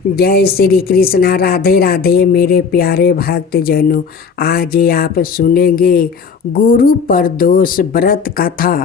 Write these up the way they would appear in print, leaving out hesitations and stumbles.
जय श्री कृष्णा। राधे राधे मेरे प्यारे भक्त जनों। आज आप सुनेंगे गुरु प्रदोष व्रत कथा।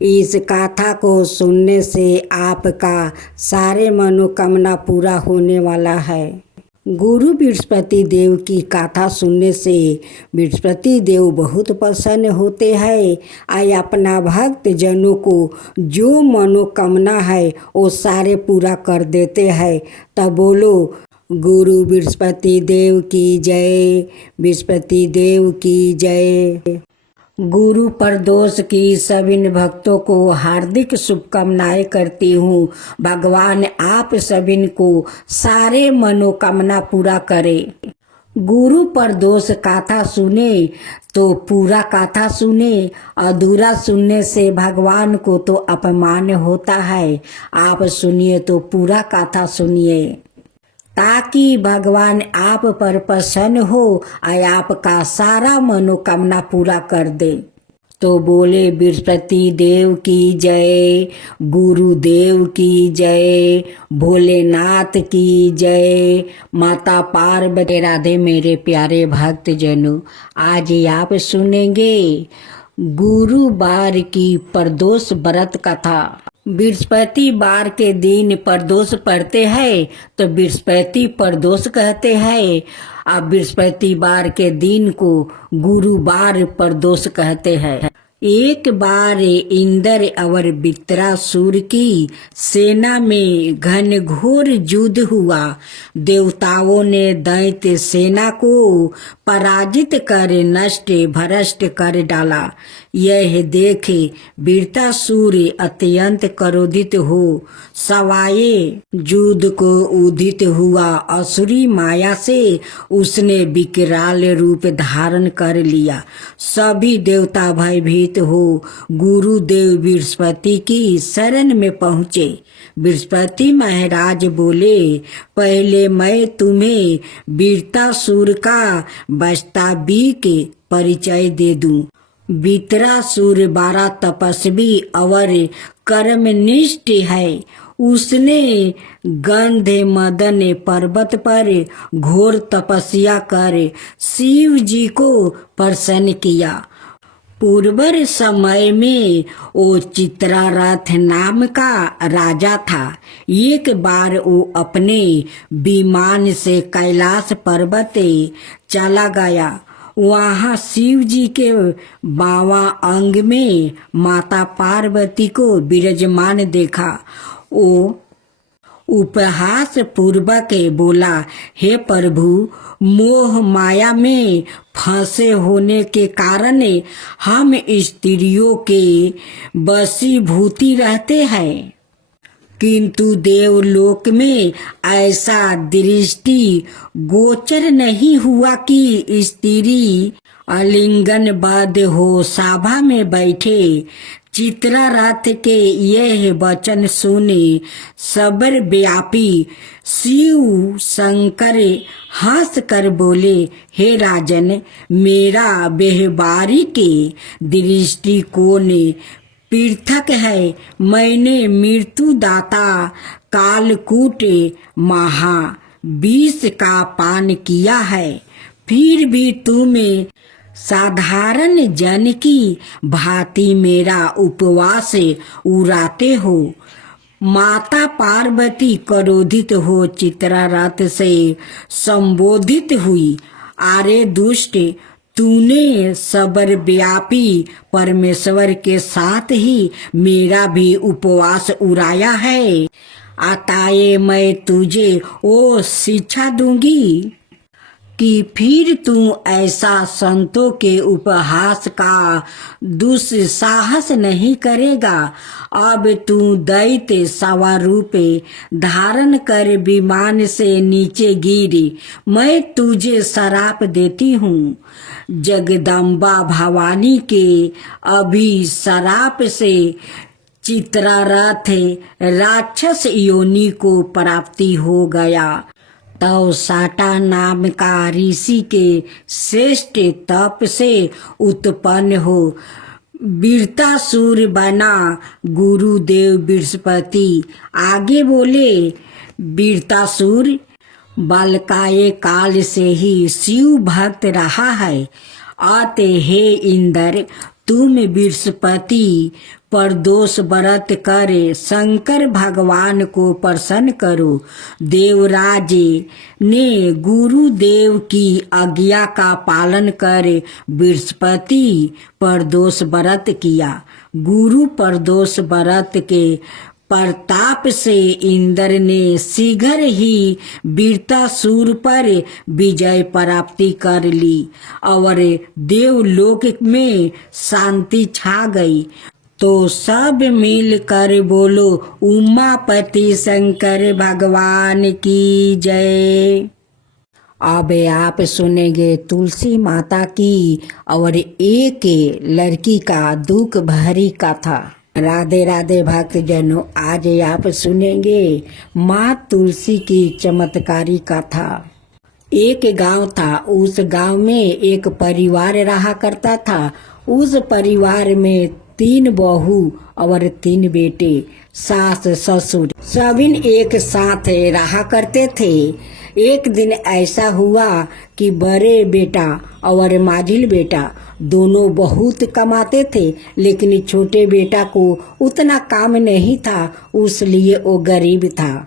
इस कथा को सुनने से आपका सारे मनोकामना पूरा होने वाला है। गुरु बृहस्पति देव की कथा सुनने से बृहस्पति देव बहुत प्रसन्न होते हैं और अपना भक्त जनों को जो मनोकामना है वो सारे पूरा कर देते हैं। तब बोलो गुरु बृहस्पति देव की जय, बृहस्पति देव की जय। गुरु प्रदोष की सभी भक्तों को हार्दिक शुभकामनाएं करती हूँ। भगवान आप सभी को सारे मनोकामना पूरा करे। गुरु प्रदोष कथा सुने तो पूरा कथा सुने, अधूरा सुनने से भगवान को तो अपमान होता है। आप सुनिए तो पूरा कथा सुनिए ताकि भगवान आप पर प्रसन्न हो और आपका सारा मनोकामना पूरा कर दे। तो बोले बृहस्पति देव की जय, गुरुदेव की जय, भोलेनाथ की जय, माता पार्वती। राधे मेरे प्यारे भक्त जनों। आज आप सुनेंगे गुरुवार की प्रदोष व्रत कथा। बृहस्पतिवार के दिन प्रदोष पड़ते हैं तो बृहस्पति प्रदोष कहते हैं। अब बृहस्पतिवार के दिन को गुरुवार प्रदोष कहते हैं। एक बार इंद्र और वृत्रासुर की सेना में घनघोर युद्ध हुआ। देवताओं ने दैत्य सेना को पराजित कर नष्ट भ्रष्ट कर डाला। यह देखे वृत्रासुर अत्यंत क्रोधित हो सवाए युद्ध को उदित हुआ। असुरी माया से उसने विकराल रूप धारण कर लिया। सभी देवता भयभीत हो गुरुदेव बृहस्पति की शरण में पहुँचे। बृहस्पति महाराज बोले, पहले मैं तुम्हें वृत्रासुर का वास्तविक परिचय दे दूं। वृत्रासुर बड़ा तपस्वी और कर्मनिष्ठ है। उसने गंध मदन पर्वत पर घोर तपस्या कर शिव जी को प्रसन्न किया। पूर्वर समय में वो चित्रारथ नाम का राजा था। एक बार वो अपने विमान से कैलाश पर्वत चला गया। वहाँ शिव जी के बावां अंग में माता पार्वती को विराजमान देखा। वो उपहास पूर्वक बोला, हे प्रभु, मोह माया में फंसे होने के कारण हम स्त्रियों के वशीभूति रहते हैं, किंतु देवलोक में ऐसा दृष्टि गोचर नहीं हुआ कि स्त्री आलिंगनबद्ध हो सभा में बैठे। चित्रारथ के यह वचन सुने सबर व्यापी शिव शंकर हंस कर बोले, हे राजन, मेरा व्यवहारी के दृष्टिकोण पृथक है। मैंने मृत्युदाता कालकूट महाविष का पान किया है, फिर भी तुम साधारण जन की भांति मेरा उपवास उड़ाते हो। माता पार्वती क्रोधित हो चित्रारथ से संबोधित हुई, अरे दुष्ट, तूने सर्वव्यापी परमेश्वर के साथ ही मेरा भी उपवास उड़ाया है। अतः मैं तुझे वो शिक्षा दूंगी कि फिर तू ऐसा संतों के उपहास का दुस्साहस नहीं करेगा। अब तू दैत्य स्वरूप धारण कर विमान से नीचे गिरी। मैं तुझे श्राप देती हूँ। जगदम्बा भवानी के अभिश्राप से चित्रारथ राक्षस योनि को प्राप्ति हो गया। तो साटा नाम का ऋषि के श्रेष्ठ तप से उत्पन्न हो वीरतासुर बना गुरुदेव बृहस्पति। आगे बोले वीरतासुर बालकाए काल से ही शिव भक्त रहा है। अत हे इंद्र तुम बृहस्पति पर दोष व्रत कर शंकर भगवान को प्रसन्न करो। देवराज ने गुरुदेव की आज्ञा का पालन कर बृहस्पति पर दोष व्रत किया। गुरु पर दोष व्रत के प्रताप से इंद्र ने शीघ्र ही वीरतासुर पर विजय प्राप्ति कर ली और देवलोक में शांति छा गई। तो सब मिलकर बोलो उमापति शंकर भगवान की जय। अब आप सुनेंगे तुलसी माता की और एक लड़की का दुख भरी कथा। राधे राधे भक्तजनों, आज आप सुनेंगे माँ तुलसी की चमत्कारी कथा। एक गांव था, उस गांव में एक परिवार रहा करता था। उस परिवार में 3 बहू और 3 बेटे, सास ससुर सभी एक साथ रहा करते थे। एक दिन ऐसा हुआ कि बड़े बेटा और माझिल बेटा दोनों बहुत कमाते थे, लेकिन छोटे बेटा को उतना काम नहीं था, इसलिए वो गरीब था।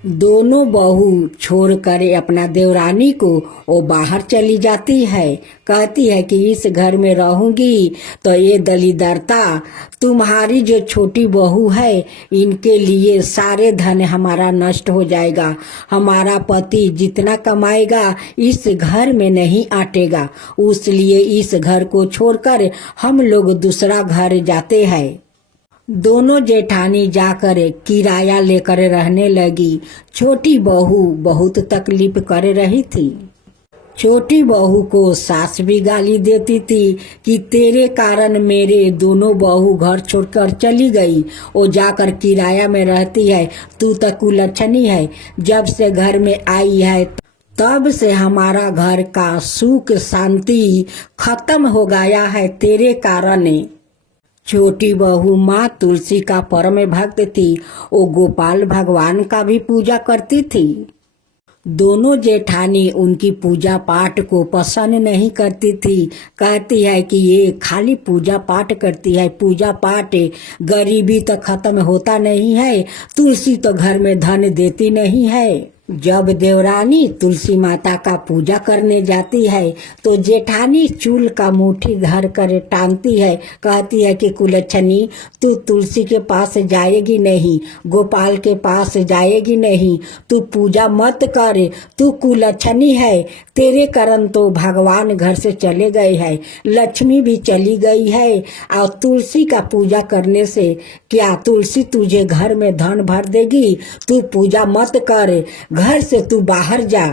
दोनों बहू छोड़कर अपना देवरानी को वो बाहर चली जाती है। कहती है कि इस घर में रहूंगी तो ये दलिदरता, तुम्हारी जो छोटी बहू है इनके लिए सारे धन हमारा नष्ट हो जाएगा। हमारा पति जितना कमाएगा इस घर में नहीं आटेगा, इसलिए इस घर को छोड़कर हम लोग दूसरा घर जाते हैं। दोनों जेठानी जाकर किराया लेकर रहने लगी। छोटी बहू बहुत तकलीफ कर रही थी। छोटी बहू को सास भी गाली देती थी कि तेरे कारण मेरे दोनों बहू घर छोड़कर चली गई, वो जाकर किराया में रहती है, तू तो कुलच्छनी है। जब से घर में आई है तब से हमारा घर का सुख शांति खत्म हो गया है तेरे कारण। छोटी बहू माँ तुलसी का परम भक्त थी, वो गोपाल भगवान का भी पूजा करती थी। दोनों जेठानी उनकी पूजा पाठ को पसंद नहीं करती थी। कहती है कि ये खाली पूजा पाठ करती है, पूजा पाठ, गरीबी तो खत्म होता नहीं है, तुलसी तो घर में धन देती नहीं है। जब देवरानी तुलसी माता का पूजा करने जाती है तो जेठानी चूल का मुट्ठी धर कर टांगती है। कहती है कि कुलच्छनी तू तुलसी के पास जाएगी नहीं, गोपाल के पास जाएगी नहीं, तू पूजा मत कर, तू कुलच्छनी है, तेरे कारण तो भगवान घर से चले गए हैं, लक्ष्मी भी चली गई है। और तुलसी का पूजा करने से क्या तुलसी तुझे घर में धन भर देगी? तू पूजा मत कर, घर से तू बाहर जा।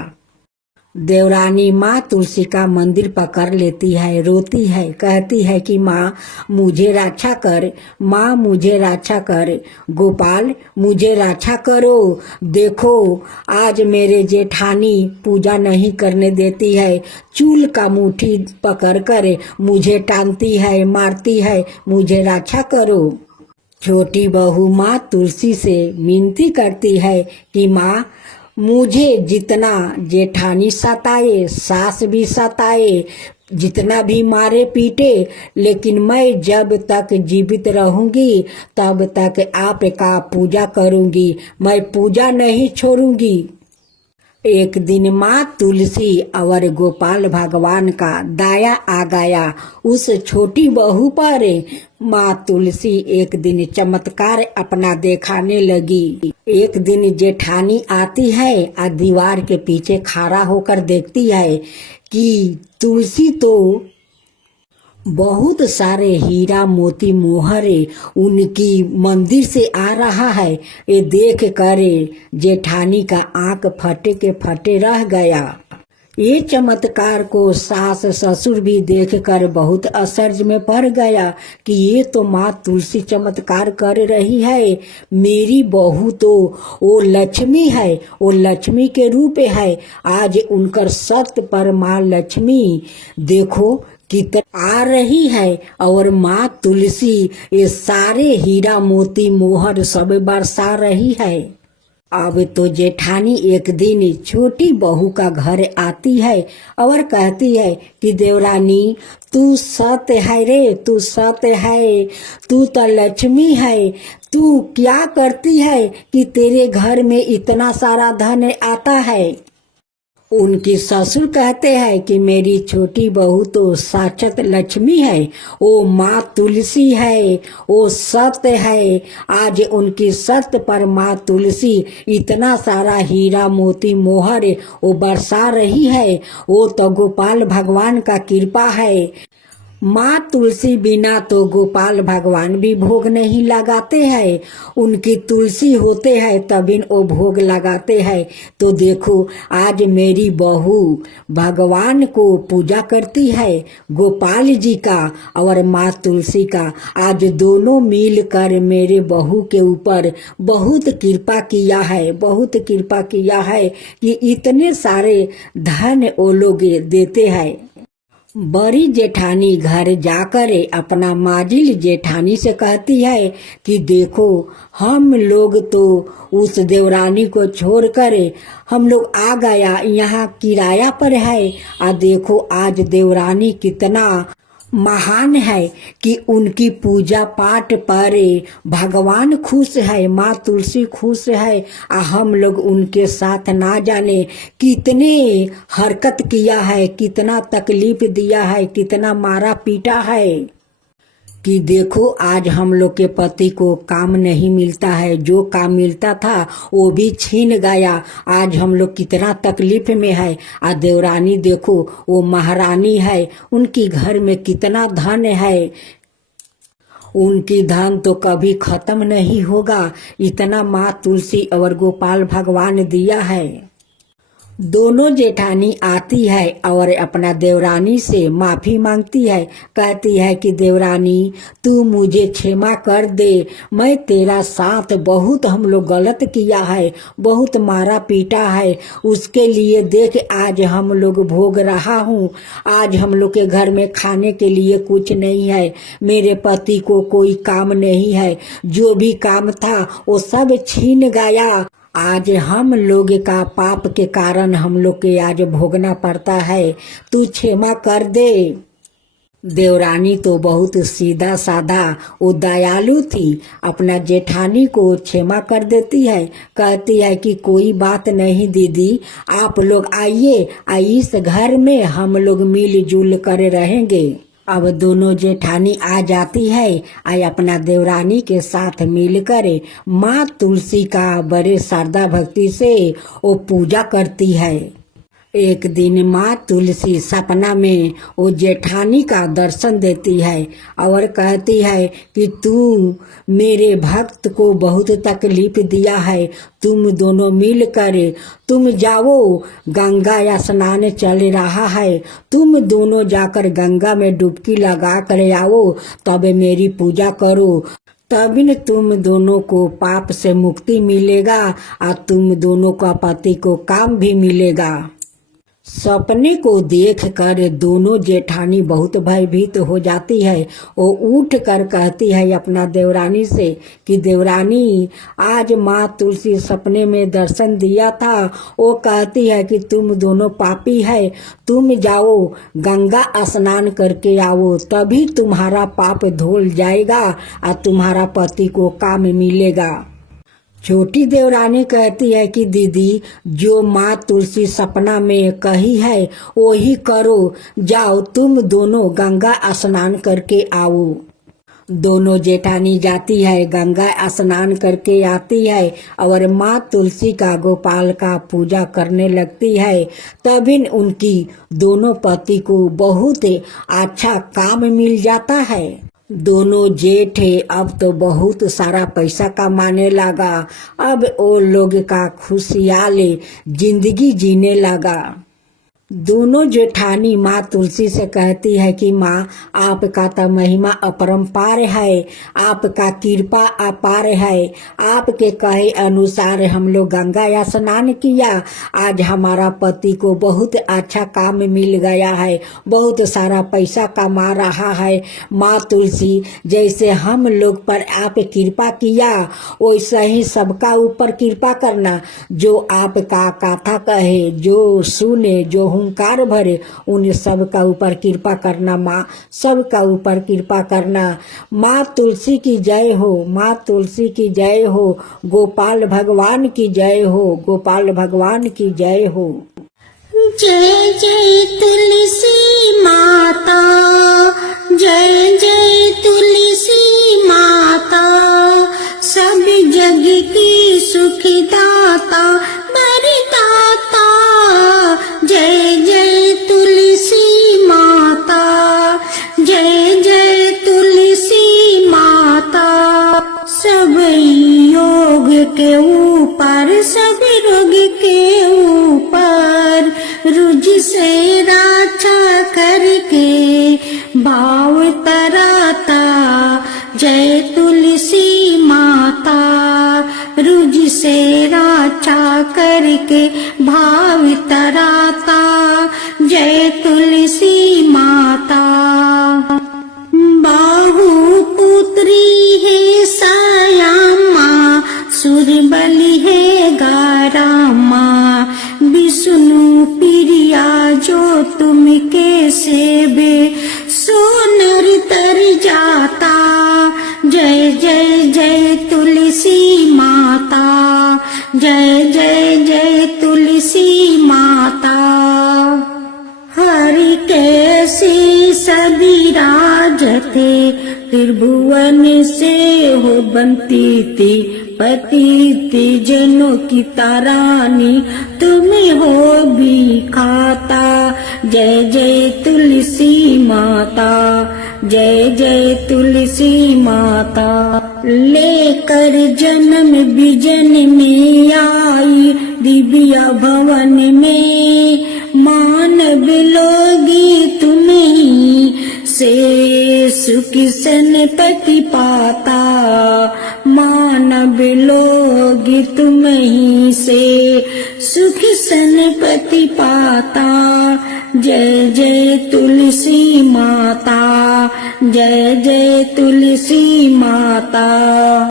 देवरानी माँ तुलसी का मंदिर पकड़ लेती है, रोती है, कहती है कि माँ मुझे रक्षा कर, माँ मुझे रक्षा कर, गोपाल मुझे रक्षा करो। देखो आज मेरे जेठानी पूजा नहीं करने देती है, चूल का मुट्ठी पकड़ कर मुझे टांगती है, मारती है, मुझे रक्षा करो। छोटी बहू माँ तुलसी से विनती करती है कि माँ मुझे जितना जेठानी सताए, सास भी सताए, जितना भी मारे पीटे, लेकिन मैं जब तक जीवित रहूंगी तब तक आपका पूजा करूंगी, मैं पूजा नहीं छोड़ूंगी। एक दिन माँ तुलसी और गोपाल भगवान का दया आ गया उस छोटी बहू पर। माँ तुलसी एक दिन चमत्कार अपना दिखाने लगी। एक दिन जेठानी आती है और दीवार के पीछे खड़ा होकर देखती है कि तुलसी तो बहुत सारे हीरा मोती मोहरे उनकी मंदिर से आ रहा है। ये देख कर जेठानी का आंख फटे के फटे रह गया। ये चमत्कार को सास ससुर भी देखकर बहुत आश्चर्य में पड़ गया कि ये तो माँ तुलसी चमत्कार कर रही है, मेरी बहू तो वो लक्ष्मी है, वो लक्ष्मी के रूप है। आज उनकर सत्य पर माँ लक्ष्मी देखो कितना आ रही है और माँ तुलसी ये सारे हीरा मोती मोहर सब बरसा रही है। अब तो जेठानी एक दिन छोटी बहू का घर आती है और कहती है कि देवरानी तू सत्य है रे, तू सत्य है, तू तो लक्ष्मी है, तू क्या करती है कि तेरे घर में इतना सारा धन आता है। उनकी ससुर कहते हैं कि मेरी छोटी बहू तो साक्षात लक्ष्मी है, वो माँ तुलसी है, वो सत्य है। आज उनकी सत्य पर माँ तुलसी इतना सारा हीरा मोती मोहर वो बरसा रही है। वो तो गोपाल भगवान का कृपा है। माँ तुलसी बिना तो गोपाल भगवान भी भोग नहीं लगाते हैं। उनकी तुलसी होते हैं तभी वो भोग लगाते हैं। तो देखो आज मेरी बहू भगवान को पूजा करती है, गोपाल जी का और माँ तुलसी का। आज दोनों मिलकर मेरे बहू के ऊपर बहुत कृपा किया है, बहुत कृपा किया है कि इतने सारे धन वो लोग देते हैं। बड़ी जेठानी घर जाकर अपना माजिल जेठानी से कहती है कि देखो हम लोग तो उस देवरानी को छोड़कर हम लोग आ गया, यहाँ किराया पर है। और देखो आज देवरानी कितना महान है कि उनकी पूजा पाठ पर भगवान खुश है, माँ तुलसी खुश है। हम लोग उनके साथ ना जाने कितने हरकत किया है, कितना तकलीफ दिया है, कितना मारा पीटा है कि देखो आज हम लोग के पति को काम नहीं मिलता है, जो काम मिलता था वो भी छीन गया। आज हम लोग कितना तकलीफ में है। आ देवरानी देखो वो महारानी है, उनकी घर में कितना धन है, उनकी धन तो कभी खत्म नहीं होगा। इतना माँ तुलसी और गोपाल भगवान दिया है। दोनों जेठानी आती है और अपना देवरानी से माफ़ी मांगती है। कहती है कि देवरानी तू मुझे क्षमा कर दे, मैं तेरा साथ बहुत हम लोग गलत किया है, बहुत मारा पीटा है, उसके लिए देख आज हम लोग भोग रहा हूँ। आज हम लोग के घर में खाने के लिए कुछ नहीं है, मेरे पति को कोई काम नहीं है, जो भी काम था वो सब छीन गया। आज हम लोग का पाप के कारण हम लोग के आज भोगना पड़ता है, तू क्षमा कर दे। देवरानी तो बहुत सीधा साधा वो दयालु थी, अपना जेठानी को क्षमा कर देती है। कहती है कि कोई बात नहीं दीदी, आप लोग आइए, इस घर में हम लोग मिलजुल कर रहेंगे। अब दोनों जेठानी आ जाती है, अपना देवरानी के साथ मिलकर माँ तुलसी का बड़े श्रद्धा भक्ति से वो पूजा करती है। एक दिन माँ तुलसी सपना में वो जेठानी का दर्शन देती है और कहती है कि तू मेरे भक्त को बहुत तकलीफ दिया है, तुम दोनों मिलकर तुम जाओ, गंगा स्नान चल रहा है, तुम दोनों जाकर गंगा में डुबकी लगा कर आओ, तब मेरी पूजा करो, तभी न तुम दोनों को पाप से मुक्ति मिलेगा और तुम दोनों का पति को काम भी मिलेगा। सपने को देख कर दोनों जेठानी बहुत भयभीत हो जाती है। वो उठ कर कहती है अपना देवरानी से कि देवरानी आज माँ तुलसी सपने में दर्शन दिया था, वो कहती है कि तुम दोनों पापी है, तुम जाओ गंगा स्नान करके आओ, तभी तुम्हारा पाप धुल जाएगा और तुम्हारा पति को काम मिलेगा। छोटी देवरानी कहती है कि दीदी जो माँ तुलसी सपना में कही है वही करो, जाओ तुम दोनों गंगा स्नान करके आओ। दोनों जेठानी जाती है, गंगा स्नान करके आती है और माँ तुलसी का गोपाल का पूजा करने लगती है। तभी उनकी दोनों पति को बहुत अच्छा काम मिल जाता है। दोनों जेठ अब तो बहुत सारा पैसा कमाने लगा, अब वो लोग का खुशहाल जिंदगी जीने लगा। दोनों जेठानी माँ तुलसी से कहती है कि माँ आपका तो महिमा अपरंपार है, आपका कृपा अपार है। आपके कहे अनुसार हम लोग गंगा स्नान किया, आज हमारा पति को बहुत अच्छा काम मिल गया है, बहुत सारा पैसा कमा रहा है। माँ तुलसी जैसे हम लोग पर आप कृपा किया वैसे ही सबका ऊपर कृपा करना। जो आपका कथा कहे, जो सुने, जो हुंकार भरे, उन सब का ऊपर कृपा करना माँ, सबका ऊपर कृपा करना। माँ तुलसी की जय हो, माँ तुलसी की जय हो, गोपाल भगवान की जय हो, गोपाल भगवान की जय हो। जय जय तुलसी माता, जय जय तुलसी माता, सब जग की सुखदाता वरदाता। जय जय तुलसी माता, जय जय तुलसी माता, सब योग के ऊपर, सब रोग के ऊपर, रुज से रक्षा करके भाव तराता। जय तुलसी माता, रुज से रक्षा करके भाव तराता। जय तुलसी माता। बाहु पुत्री है सयामा, सुरबली है गारामा, विष्णु प्रिया जो तुम के सेवे सो नर तर जाता। जय जय जय तुलसी माता, जय जय जय तुलसी माता। हरि कैसी सभी राजते, त्रिभुवन से हो बनती थी, पतिति जनों की तारानी तुम्हें हो भी खाता। जय जय तुलसी माता, जय जय तुलसी माता। लेकर जन्म बिजन में आई, दिव्या भवन में मानव लोगी तुम्हीं से सुख सनपति पाता। मानव लोग तुम्हीं से सुख सनपति पाता। जय जय तुलसी माता, जय जय तुलसी माता।